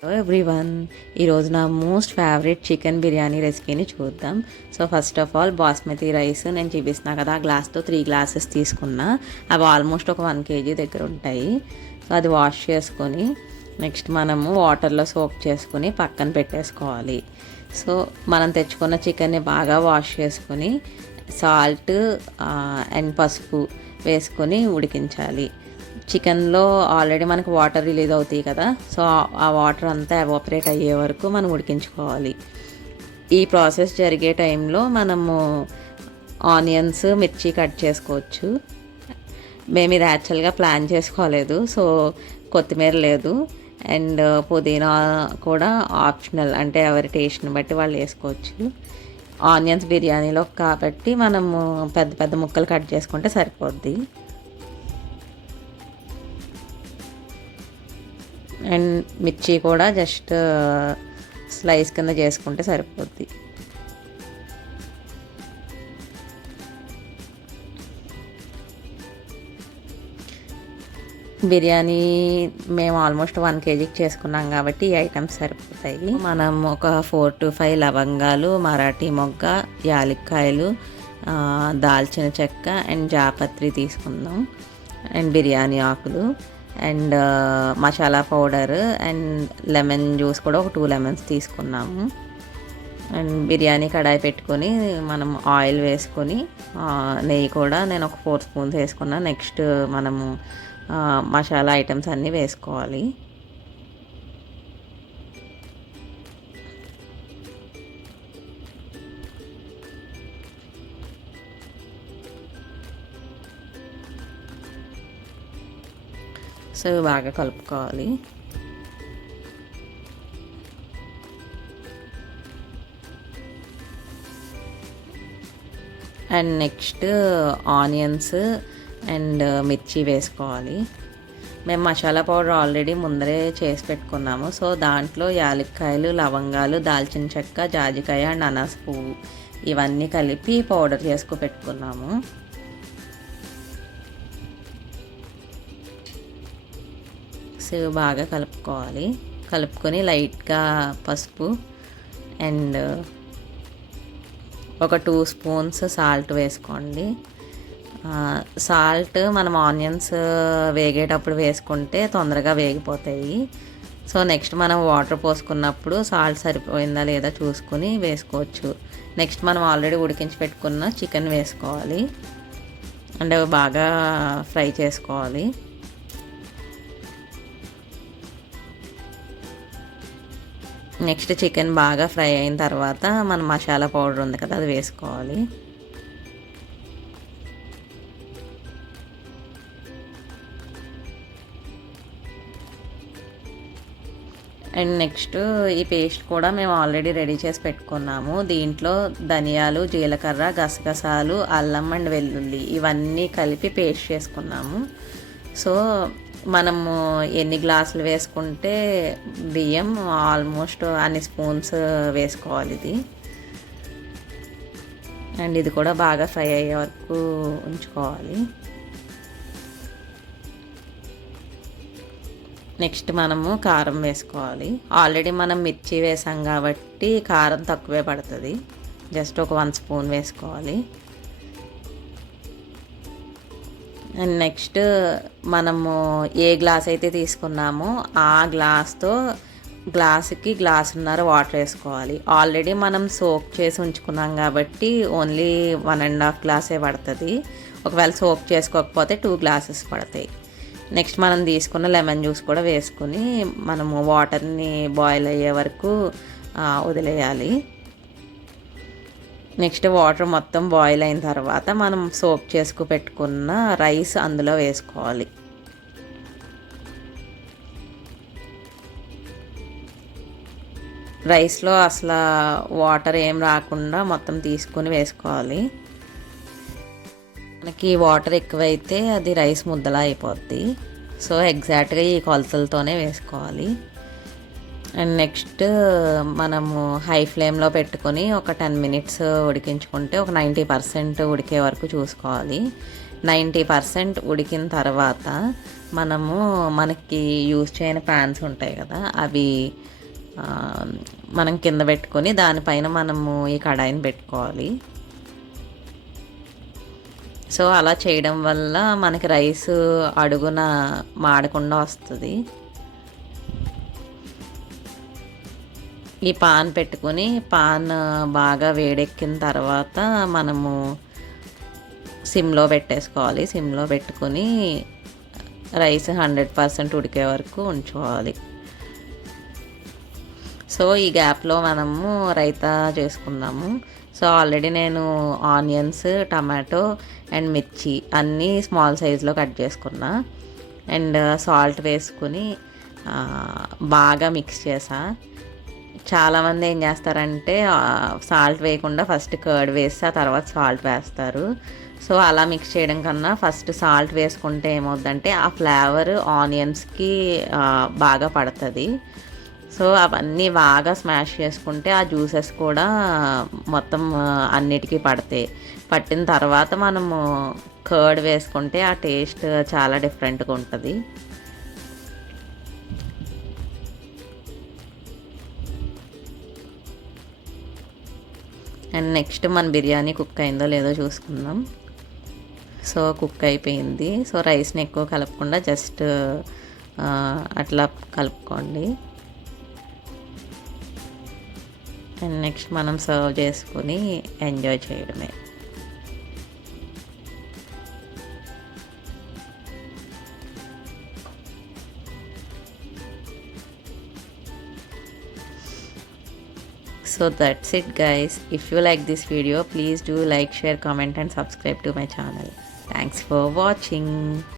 Hello everyone ఈరోజు నా most favourite chicken biryani రెసిపీని చూద్దాం. So first of all basmati rice నేను చూపిస్తున్నా కదా ఆ గ్లాస్తో త్రీ గ్లాసెస్ తీసుకున్నా. అవి ఆల్మోస్ట్ ఒక వన్ కేజీ దగ్గర ఉంటాయి. సో అది వాష్ చేసుకొని నెక్స్ట్ మనము వాటర్లో సోప్ చేసుకొని పక్కన పెట్టేసుకోవాలి. సో మనం తెచ్చుకున్న చికెన్ని బాగా వాష్ చేసుకొని సాల్ట్ అండ్ పసుపు వేసుకొని ఉడికించాలి. చికెన్లో ఆల్రెడీ మనకు వాటర్ రిలీజ్ అవుతాయి కదా. సో ఆ వాటర్ అంతా ఎవాపరేట్ అయ్యే వరకు మనం ఉడికించుకోవాలి. ఈ ప్రాసెస్ జరిగే టైంలో మనము ఆనియన్స్ మిర్చి కట్ చేసుకోవచ్చు. మేము ఇది యాక్చువల్గా ప్లాన్ చేసుకోలేదు. సో కొత్తిమీర లేదు. అండ్ పుదీనా కూడా ఆప్షనల్. అంటే ఎవరి టేస్ట్ని బట్టి వాళ్ళు వేసుకోవచ్చు. ఆనియన్స్ బిర్యానీలో కాబట్టి మనము పెద్ద పెద్ద ముక్కలు కట్ చేసుకుంటే సరిపోద్ది. అండ్ మిర్చి కూడా జస్ట్ స్లైస్ కింద చేసుకుంటే సరిపోద్ది. బిర్యానీ మేము ఆల్మోస్ట్ వన్ కేజీకి చేసుకున్నాం కాబట్టి ఈ ఐటమ్స్ సరిపోతాయి. మనం ఒక ఫోర్ టు ఫైవ్ లవంగాలు మరాఠీ మొగ్గ యాలక్కాయలు దాల్చిన చెక్క అండ్ జాపత్రి తీసుకుందాం. అండ్ బిర్యానీ ఆకులు. And masala powder and lemon juice కూడా ఒక టూ లెమన్స్ తీసుకున్నాము. అండ్ బిర్యానీ కడాయి పెట్టుకొని మనం ఆయిల్ వేసుకొని నెయ్యి కూడా నేను ఒక ఫోర్ స్పూన్స్ వేసుకున్నా. నెక్స్ట్ మనము మసాలా ఐటమ్స్ అన్నీ వేసుకోవాలి. సో బాగా కలుపుకోవాలి. అండ్ నెక్స్ట్ ఆనియన్స్ అండ్ మిర్చి వేసుకోవాలి. మేము మసాలా పౌడర్ ఆల్రెడీ ముందరే చేసి పెట్టుకున్నాము. సో దాంట్లో యాలక్కాయలు లవంగాలు దాల్చిన చెక్క జాజికాయ అండ్ అనాస పువ్వు ఇవన్నీ కలిపి పౌడర్ చేసుకు పెట్టుకున్నాము. సో బాగా కలుపుకోవాలి. కలుపుకొని లైట్గా పసుపు అండ్ ఒక టూ స్పూన్స్ సాల్ట్ వేసుకోండి. సాల్ట్ మనం ఆనియన్స్ వేగేటప్పుడు వేసుకుంటే తొందరగా వేగిపోతాయి. సో నెక్స్ట్ మనం వాటర్ పోసుకున్నప్పుడు సాల్ట్ సరిపోయిందా లేదా చూసుకుని వేసుకోవచ్చు. నెక్స్ట్ మనం ఆల్రెడీ ఉడికించి పెట్టుకున్న చికెన్ వేసుకోవాలి. అంటే బాగా ఫ్రై చేసుకోవాలి. నెక్స్ట్ చికెన్ బాగా ఫ్రై అయిన తర్వాత మన మసాలా పౌడర్ ఉంది కదా అది వేసుకోవాలి. అండ్ నెక్స్ట్ ఈ పేస్ట్ కూడా మేము ఆల్రెడీ రెడీ చేసి పెట్టుకున్నాము. దీంట్లో ధనియాలు జీలకర్ర గసగసాలు అల్లం అండ్ వెల్లుల్లి ఇవన్నీ కలిపి పేస్ట్ చేసుకున్నాము. సో మనము ఎన్ని గ్లాసులు వేసుకుంటే బియ్యం ఆల్మోస్ట్ అన్ని స్పూన్స్ వేసుకోవాలి ఇది. అండ్ ఇది కూడా బాగా ఫ్రై అయ్యే వరకు ఉంచుకోవాలి. నెక్స్ట్ మనము కారం వేసుకోవాలి. ఆల్రెడీ మనం మిర్చి వేసాం కాబట్టి కారం తక్కువే పడుతుంది. జస్ట్ ఒక వన్ స్పూన్ వేసుకోవాలి. అండ్ నెక్స్ట్ మనము ఏ గ్లాస్ అయితే తీసుకున్నామో ఆ గ్లాస్తో గ్లాసుకి గ్లాసున్నర వాటర్ వేసుకోవాలి. ఆల్రెడీ మనం సోక్ చేసి ఉంచుకున్నాం కాబట్టి ఓన్లీ వన్ అండ్ హాఫ్ గ్లాసే పడుతుంది. ఒకవేళ సోక్ చేసుకోకపోతే టూ గ్లాసెస్ పడతాయి. నెక్స్ట్ మనం తీసుకున్న లెమన్ జ్యూస్ కూడా వేసుకుని మనము వాటర్ని బాయిల్ అయ్యే వరకు వదిలేయాలి. నెక్స్ట్ వాటర్ మొత్తం బాయిల్ అయిన తర్వాత మనం సోప్ చేసుకు పెట్టుకున్న రైస్ అందులో వేసుకోవాలి. రైస్లో అసలు వాటర్ ఏం రాకుండా మొత్తం తీసుకుని వేసుకోవాలి. మనకి వాటర్ ఎక్కువైతే అది రైస్ ముద్దలా అయిపోద్ది. సో ఎగ్జాక్ట్గా ఈ కొలతలతోనే వేసుకోవాలి. అండ్ నెక్స్ట్ uh, మనము హై ఫ్లేమ్లో పెట్టుకొని ఒక టెన్ మినిట్స్ ఉడికించుకుంటే ఒక నైంటీ పర్సెంట్ ఉడికే వరకు చూసుకోవాలి. నైంటీ పర్సెంట్ ఉడికిన తర్వాత మనము మనకి యూజ్ చేయని ప్యాన్స్ ఉంటాయి కదా అవి మనం కింద పెట్టుకొని దానిపైన మనము ఈ కడాయిని పెట్టుకోవాలి. సో అలా చేయడం వల్ల మనకి రైస్ అడుగున మాడకుండా వస్తుంది. ఈ పాన్ పెట్టుకొని పాన్ బాగా వేడెక్కిన తర్వాత మనము సిమ్లో పెట్టేసుకోవాలి. సిమ్లో పెట్టుకొని రైస్ హండ్రెడ్ పర్సెంట్ ఉడికే వరకు ఉంచుకోవాలి. సో ఈ గ్యాప్లో మనము రైతా చేసుకుందాము. సో ఆల్రెడీ నేను ఆనియన్స్ టమాటో అండ్ మిర్చి అన్నీ స్మాల్ సైజులో కట్ చేసుకున్నా. అండ్ సాల్ట్ వేసుకుని బాగా మిక్స్ చేసా. చాలామంది ఏం చేస్తారంటే సాల్ట్ వేయకుండా ఫస్ట్ కర్డ్ వేసి ఆ తర్వాత సాల్ట్ వేస్తారు. సో అలా మిక్స్ చేయడం కన్నా ఫస్ట్ సాల్ట్ వేసుకుంటే ఏమవుద్దంటే ఆ ఫ్లేవర్ ఆనియన్స్కి బాగా పడుతుంది. సో అవన్నీ బాగా స్మాష్ చేసుకుంటే ఆ జ్యూసెస్ కూడా మొత్తం అన్నిటికీ పడతాయి. పట్టిన తర్వాత మనము కర్డ్ వేసుకుంటే ఆ టేస్ట్ చాలా డిఫరెంట్గా ఉంటుంది. అండ్ నెక్స్ట్ మన బిర్యానీ కుక్ అయిందో లేదో చూసుకుందాం. సో కుక్ అయిపోయింది. సో రైస్ని ఎక్కువ కలపకుండా జస్ట్ అట్లా కలుపుకోండి. అండ్ నెక్స్ట్ మనం సర్వ్ చేసుకొని ఎంజాయ్ చేయడమే. So that's it guys. If you like this video please do like share comment and subscribe to my channel. Thanks for watching